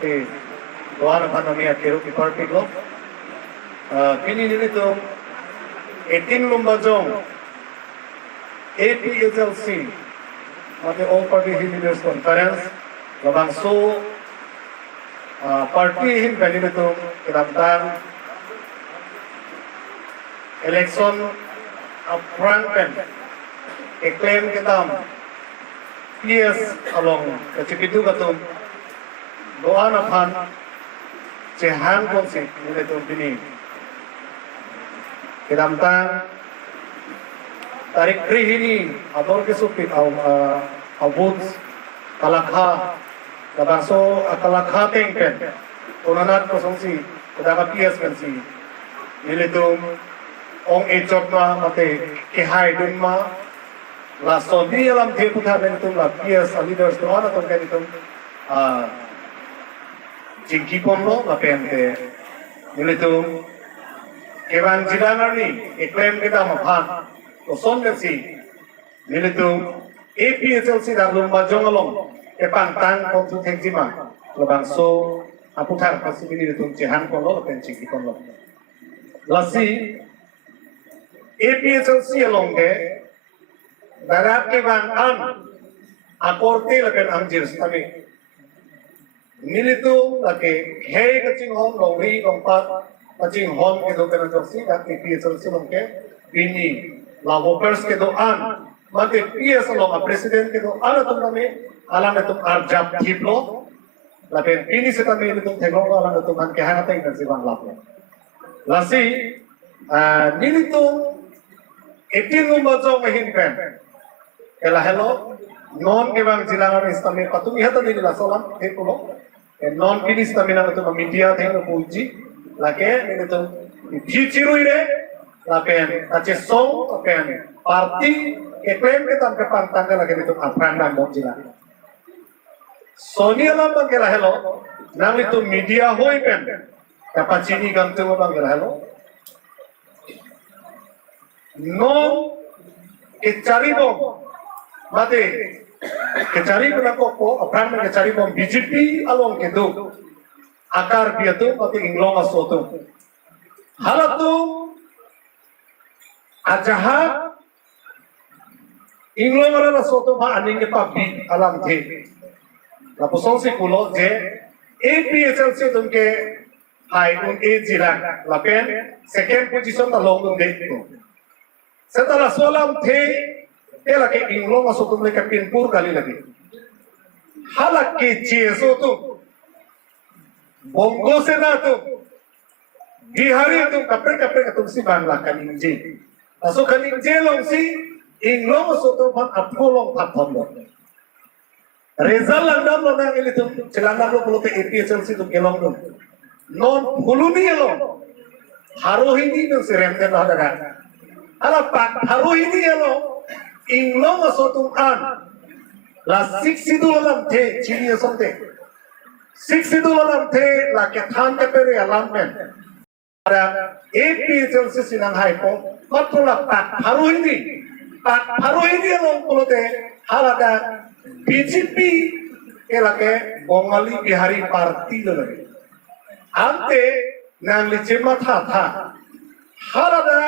mati doa kami akhiru ki party lo kini nito 18 lumbajong APHLC mati All Party Leaders Conference labang so party hin kali nito kinamtan election upfront pen claim kitam PS along kacipitu katum doa na pan cehan konsi nito bini kinamtan tarik krihini ador ke supit abuts kalakha kabaso kalakha tengpen unanat kosongsi kadaka PS kansi nilitum ong ejot ma mate kihai dun ma la sodi alam the putha nilitum la PS leaders doa na tom nilitum jingki ponlo la pente nilitum keban jilanarni eklem kita maphan Son si nilitum APHLC dan lumba jongalong kepang tang kontu tengjima lebang so aputar kasih nilitum cehan kono lepen cingki kono lasi APHLC along de darat kebang an akorte lepen amjir stami nilitum lake hei kacing hong longri longpat kacing hong ke dokan joksi dan APHLC longke ini Lavopers ke doan, mati PS lo presiden ke doan atau kami alam itu arjab hiplo, tapi ini kita ini itu teknologi alam itu kan kehangatan yang bersifat lapor. Lasi, ini itu etin lumbajo mahin pen, elah hello, non kebang jilangan istami patu ihata ini lah solam hiplo, non kini istami nang itu media teknologi puji, lagi ini itu ciru ini. Lapen ace song lapen parti kepen kita kepang tanggal lagi itu aprandan dong jila. Sonia lah bangkela hello, nang itu media hoi pen, kapan cini gantung bangkela hello. Non kecari bom, mati kecari penakoko aprandan kecari bom BJP along kedu akar dia tu mati inglong asotu. Halat tu ajahat inglong adalah suatu ma aning pabi alam the lapusong si kulo je APHLC tunke hai un e jira lapen second position ta long dun dekto setelah solam the ela ke inglong suatu mereka pinpur kali lagi halak ke je suatu bongo sena tu bihari tu kapre tu si bangla kan inji Aso kaning jelong si inglong soto pan apolong patombo. Rezal landam lo nang ili tum celandam lo pulote APHLC tum kelong tum. Non puluni elo. Haro hindi tum si remden lo hadaga. Ala pak haro hindi elo. Inglong soto an. La 60 dolam the chini asonte. 60 dolam the la kethan ke pere alam men. Ada APHLC sinang hai po. Matulak pak haru ini yang pulote halada BJP elake Bongali Bihari Parti lagi. Ante nang licema tha halada